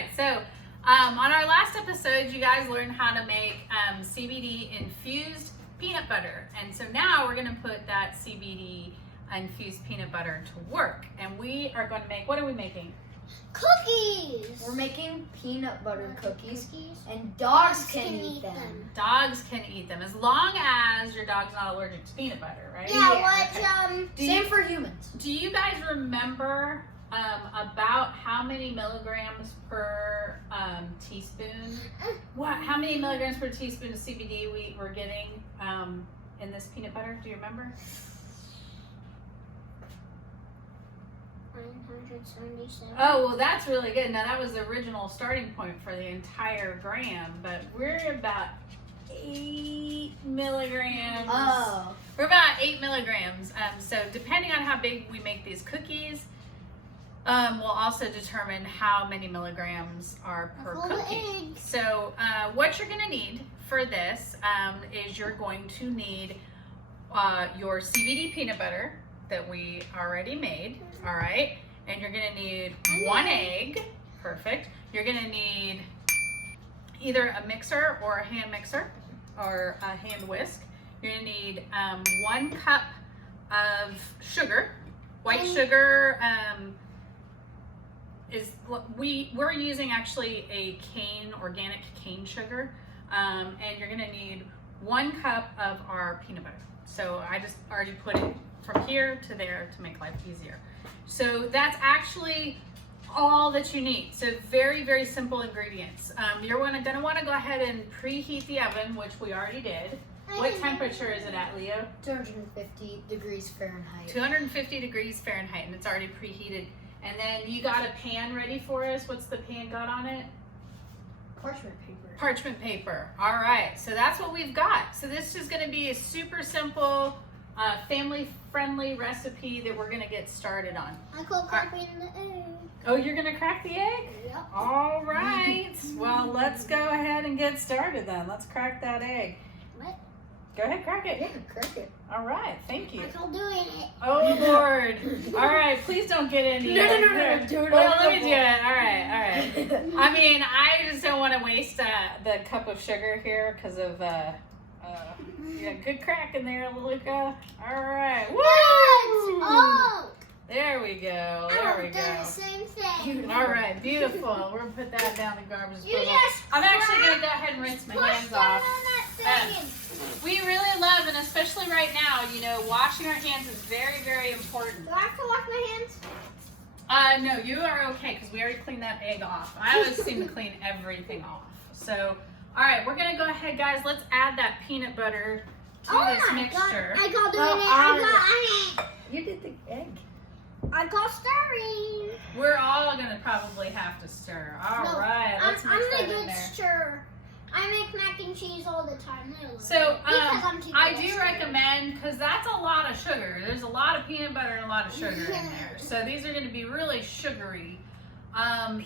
right, so on our last episode, you guys learned how to make CBD infused peanut butter. And so now we're gonna put that CBD infused peanut butter to work. And we are going to make, what are we making? Cookies! We're making peanut butter cookies, and dogs can eat them. Dogs can eat them, as long as your dog's not allergic to peanut butter, right? Yeah, Same for humans. Do you guys remember about how many milligrams per teaspoon? How many milligrams per teaspoon of CBD we were getting in this peanut butter? Do you remember? 977. Oh, well, that's really good. Now, that was the original starting point for the entire gram, but we're about 8 milligrams. Oh. We're about 8 milligrams. So depending on how big we make these cookies, we'll also determine how many milligrams are per cookie. So what you're going to need for this is you're going to need your CBD peanut butter that we already made, all right? And you're gonna need 1 egg, perfect. You're gonna need either a mixer or a hand mixer or a hand whisk. You're gonna need 1 cup of sugar. White sugar we're using actually a organic cane sugar, and you're gonna need 1 cup of our peanut butter. So I just already put it from here to there to make life easier. So that's actually all that you need. So very, very simple ingredients. You're gonna wanna go ahead and preheat the oven, which we already did. What temperature is it at, Leo? 250 degrees Fahrenheit. 250 degrees Fahrenheit, and it's already preheated. And then you got a pan ready for us. What's the pan got on it? Parchment paper. Parchment paper. All right, so that's what we've got. So this is gonna be a super simple, family-friendly recipe that we're gonna get started on. I call cracking the egg. Oh, you're gonna crack the egg? Yep. All right. Well, let's go ahead and get started then. Let's crack that egg. What? Go ahead, crack it. Yeah, crack it. All right, thank you. I call doing it. Oh, Lord. All right, please don't get in here. No, do it. Well, let me do it. All right. I mean, I just don't want to waste the cup of sugar here because of, yeah, good crack in there, Luca. All right. Woo! Oh! There we go. There we I've done the go. same thing. All right, beautiful. We're gonna put that down the garbage You disposal. just I'm actually gonna go ahead and rinse my hands push down off. on that thing. We really love, and especially right now, you know, washing our hands is very, very important. Do I have to wash my hands? No, you are okay because we already cleaned that egg off. I always seem to clean everything off. So, all right, we're gonna go ahead, guys. Let's add that peanut butter to this mixture. I got doing it. You did the egg. I got stirring. We're all gonna probably have to stir. All right, let's mix that in there. Stir. I make mac and cheese all the time. Literally. So I do recommend. recommend, because that's a lot of sugar. There's a lot of peanut butter and a lot of sugar in there. So these are going to be really sugary.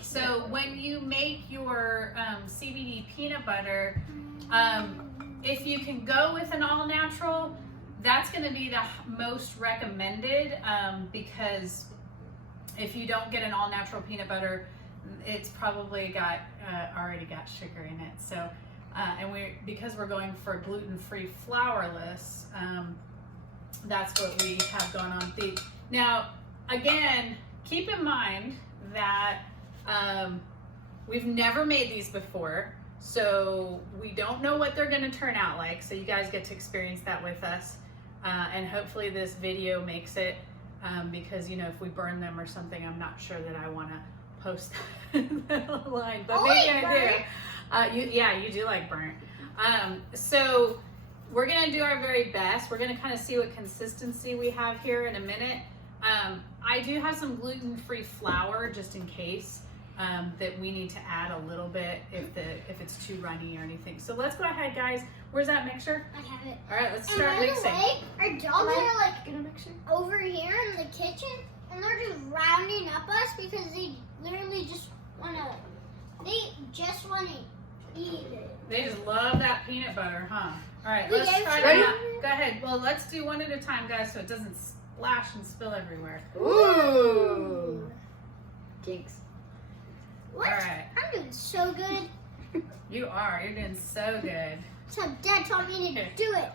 So when you make your CBD peanut butter, if you can go with an all natural, that's going to be the most recommended, because if you don't get an all natural peanut butter, it's probably got already got sugar in it. So and because we're going for gluten-free flourless, that's what we have going on. Now again, keep in mind that we've never made these before, so we don't know what they're going to turn out like. So you guys get to experience that with us, and hopefully this video makes it, because you know, if we burn them or something, I'm not sure that I want to post that online, but maybe I do. You do like burnt. So we're gonna do our very best. We're gonna kind of see what consistency we have here in a minute. I do have some gluten-free flour just in case that we need to add a little bit if it's too runny or anything. So let's go ahead, guys. Where's that mixer? I have it. All right, let's start and by mixing. the way, our dogs are like over here in the kitchen, and they're just rounding up us because they literally just wanna eat it. They just love that peanut butter, huh? All right, We let's gave try some- that out. Go ahead. Well, let's do one at a time, guys, so it doesn't splash and spill everywhere. Ooh. Jinx. What? All right. I'm so good. You are. You're doing so good. So Dad taught me to do it.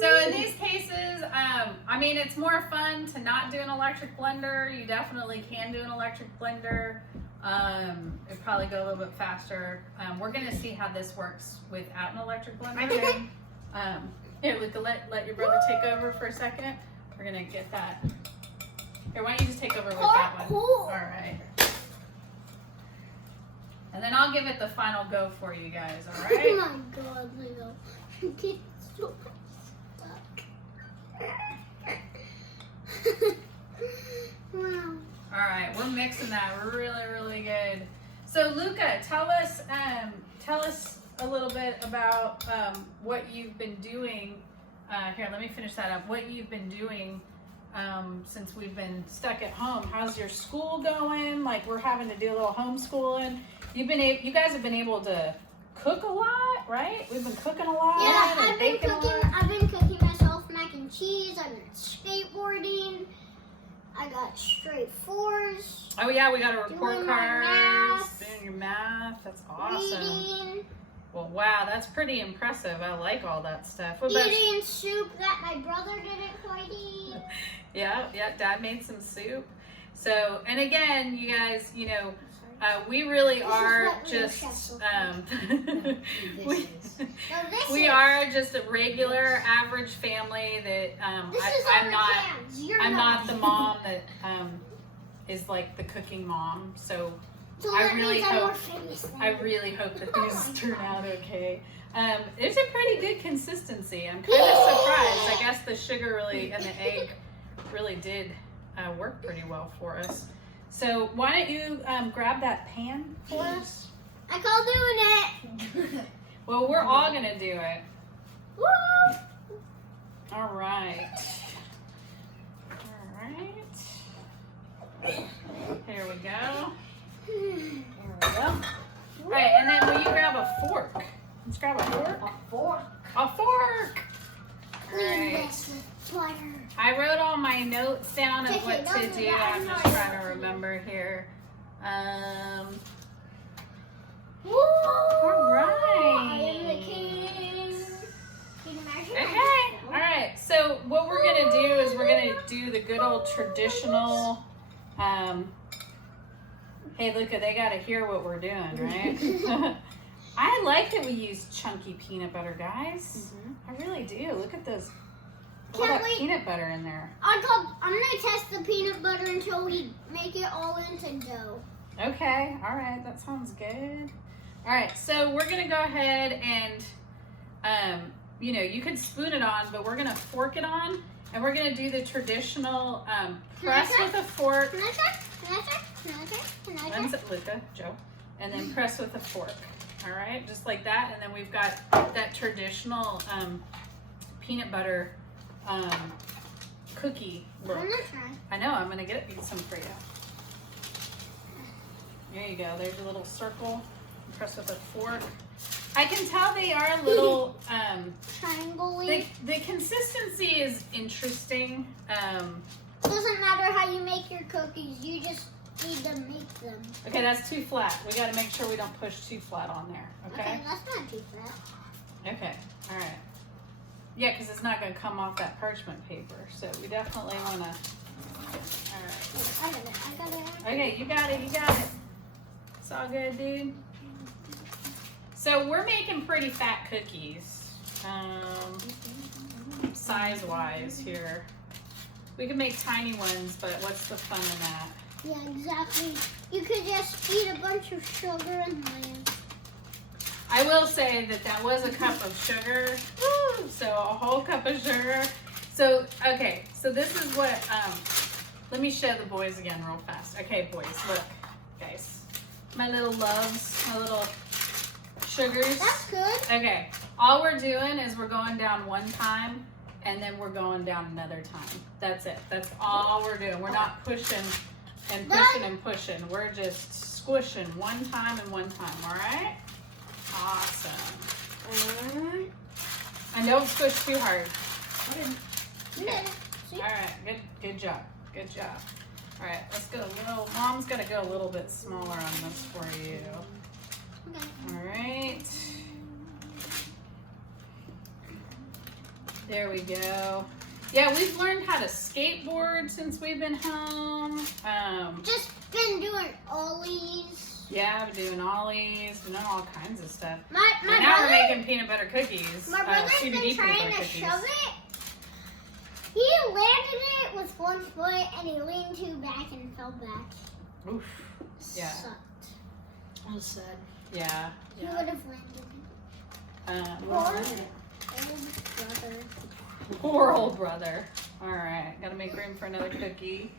So in these cases, I mean, it's more fun to not do an electric blender. You definitely can do an electric blender. It'd probably go a little bit faster. We're gonna see how this works without an electric blender. Here, Luca, let your brother take over for a second. We're gonna get that. Here, why don't you just take over with that one? Cool. All right. And then I'll give it the final go for you guys, all right? Oh my God, Leo. You get so stuck. Wow. All right, we're mixing that really, really good. So Luca, tell us a little bit about what you've been doing. Here, let me finish that up. What you've been doing since we've been stuck at home. How's your school going? Like, we're having to do a little homeschooling. You guys have been able to cook a lot, right? We've been cooking a lot. Yeah, and baking a lot. I've been cooking myself mac and cheese. I've been skateboarding. I got straight fours. Oh yeah, we got a report Doing my card. math. Doing your math. That's awesome. Reading. Well, wow, that's pretty impressive. I like all that stuff. What about Eating soup that my brother didn't quite eat. Yeah, Dad made some soup. So, and again, you guys, you know, we really are just we are just a regular average family that I'm not the mom that is like the cooking mom. So I really hope that these turn out okay. It's a pretty good consistency. I'm kind of surprised. I guess the sugar really and the egg really did work pretty well for us. So why don't you grab that pan for us? I call doing it. Well, we're all gonna do it. Woo! All right. Here we go. There we go. All right, and then will you grab a fork? Let's grab a fork. A fork. A fork. All Clean right. this with butter. I wrote all my notes down of what to don't do do. that. I'm just trying to remember here. Woo! All I right. am the king. Can you imagine? Okay. All right. So what we're gonna do is we're gonna do the good old traditional. Hey, Luca, they gotta hear what we're doing, right? I like that we use chunky peanut butter, guys. I really do. Look at this. All that peanut butter in there. I'm gonna test the peanut butter until we make it all into dough. Okay. All right. That sounds good. All right. So we're gonna go ahead and, you know, you could spoon it on, but we're gonna fork it on, and we're gonna do the traditional press with a fork. Can I try? Can I try? Can I try? Can I try? One sec, Luca, Joe, and then press with a fork. All right, just like that, and then we've got that traditional peanut butter cookie look. I'm gonna try. I know. I'm gonna get some for you. There you go. There's a little circle. Press with a fork. I can tell they are a little Triangle-y. the consistency is interesting. Doesn't matter how you make your cookies. You just need to make them. Okay, that's too flat. We got to make sure we don't push too flat on there. Okay. That's not too flat. Okay. All right. Yeah, because it's not going to come off that parchment paper. So we definitely want to. All right. I got it. Okay, you got it. You got it. It's all good, dude. So we're making pretty fat cookies, size-wise here. We can make tiny ones, but what's the fun in that? Yeah, exactly. You could just eat a bunch of sugar and mayonnaise. I will say that that was a cup of sugar. Woo! So a whole cup of sugar. So, okay, so this is what, let me show the boys again real fast. Okay, boys, look, guys. My little loves, my little sugars. That's good. Okay, all we're doing is we're going down one time, and then we're going down another time. That's it. That's all we're doing. We're not pushing and pushing and pushing. We're just squishing one time and one time, all right? Awesome. And don't squish too hard. Yeah. All right, good job. Good job. All right, let's go a little. Mom's got to go a little bit smaller on this for you. Okay. All right. There we go. Yeah, we've learned how to skateboard since we've been home. Just been doing ollies. Yeah, we're doing ollies, doing all kinds of stuff. My And now we're brother, making peanut butter cookies. my brother's CBD been peanut trying butter to cookies. shove it. He landed it with one foot and he leaned too back and fell back. Oof. Yeah. Sucked. I was sad. Yeah. He would have landed. Old brother. Poor old brother. All right, gotta make room for another cookie.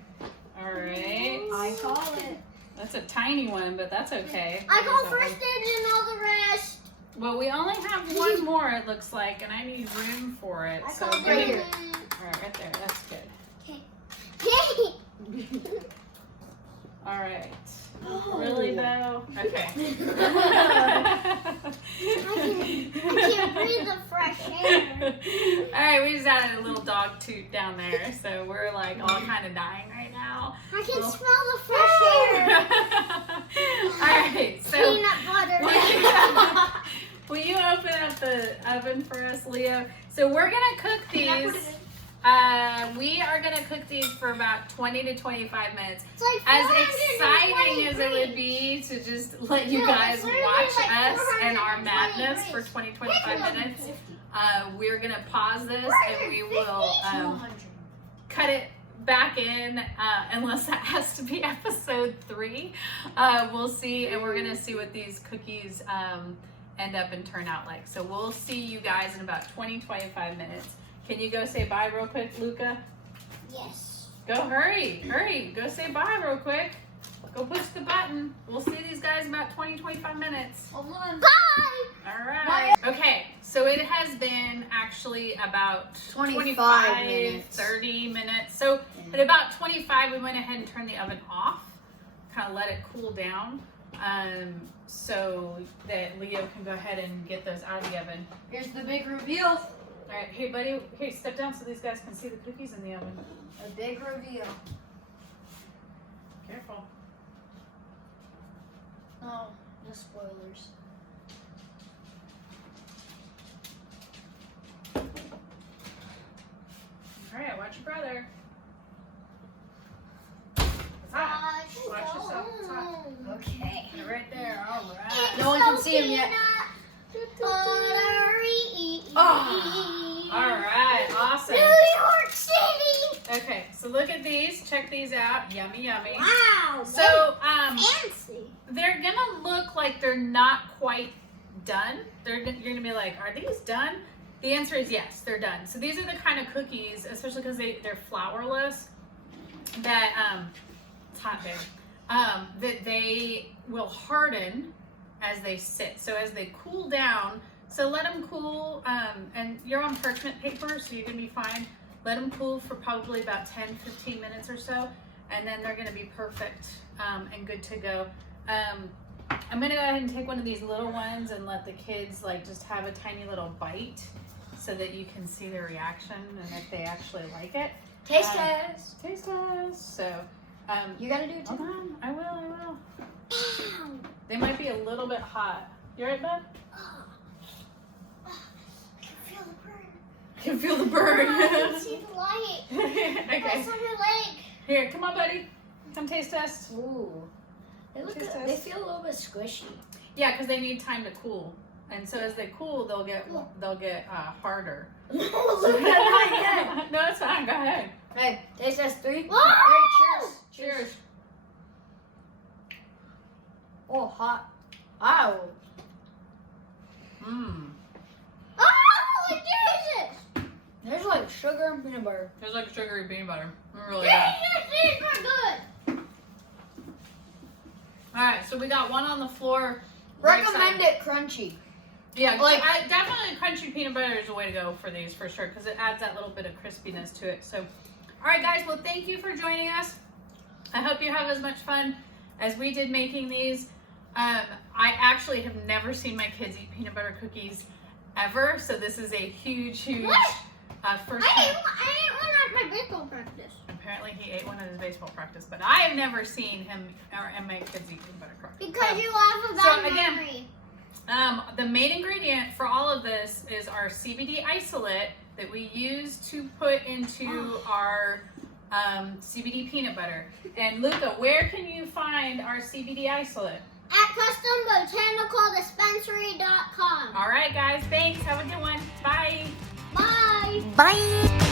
All right. I call it. That's a tiny one, but that's okay. I go There's that first dibs and all the rest. one. Well, we only have one more, it looks like, and I need room for it. I So call give right me- here. all right, right there. That's good. Yay! All right. Oh. Really though? Okay. I can't breathe the fresh air. All right, we just added a little dog toot down there, so we're like all kind of dying right now. I can Well- smell the fresh air. All right, so Peanut butter. will you open up the oven for us, Leo? So we're gonna cook these. We are gonna cook these for about 20 to 25 minutes. It's like As 420 exciting as it would degrees. be to just let you No, guys it's literally watch like us and our 420 madness degrees. for 20, 25 minutes, we're gonna pause this and we will 200. cut it back in unless that has to be episode 3. We'll see, and we're gonna see what these cookies end up and turn out like. So we'll see you guys in about 20-25 minutes. Can you go say bye real quick, Luca? Yes. Go, hurry, go say bye real quick. Go push the button. We'll see these guys in about 20-25 minutes. Hold on. Bye. All right. Okay, so it has been actually about 25 minutes. 30 minutes. So at about 25, we went ahead and turned the oven off, kind of let it cool down, so that Leo can go ahead and get those out of the oven. Here's the big reveal. All right, hey buddy, hey, step down so these guys can see the cookies in the oven. A big reveal. Careful. Oh, no spoilers. All right, watch your brother. It's hot. Watch yourself. It's hot. Okay. You're right there. All right. No one can see him yet. Oh, all right, awesome. New York City. Okay, so look at these. Check these out. Yummy, yummy. Wow. So, fancy. they're gonna look like they're not quite done. You're gonna be like, are these done? The answer is yes, they're done. So these are the kind of cookies, especially because they're flourless, that it's hot there. That they will harden as they sit. So as they cool down, so let them cool, and you're on parchment paper, so you're gonna be fine. Let them cool for probably about 10-15 minutes or so, and then they're gonna be perfect and good to go. I'm gonna go ahead and take one of these little ones and let the kids like just have a tiny little bite so that you can see their reaction and if they actually like it. Taste test. Taste test. So, You gotta do it hold too. on, I will. They might be a little bit hot. You alright, bud? I can feel the burn. I can feel the I burn. can see the light. Okay. That's on your leg. Here, come on, buddy. Come taste test. Ooh. They look Taste good. test. They feel a little bit squishy. Yeah, because they need time to cool, and so as they cool, they'll get harder. Look at my No, it's fine. Go ahead. Hey, taste test 3. Whoa! Hey, cheers. Cheers. Oh, hot. Ow. Mmm. Oh, Jesus! There's like sugar and peanut butter. It's like sugary peanut butter. Really Yes, good. these are good. All right, so we got one on the floor. Recommend it crunchy. Yeah, Like- I definitely crunchy peanut butter is the way to go for these for sure because it adds that little bit of crispiness to it. So, all right, guys. Well, thank you for joining us. I hope you have as much fun as we did making these. I actually have never seen my kids eat peanut butter cookies ever, so this is a huge What? first I time. didn't want at my baseball practice. apparently he ate one at his baseball practice, but I have never seen him or make kids eat peanut butter crackers. Because you have a bad memory. The main ingredient for all of this is our CBD isolate that we use to put into our CBD peanut butter. And Luca, where can you find our CBD isolate? At custombotanicaldispensary.com. All right, guys. Thanks. Have a good one. Bye. Bye. Bye.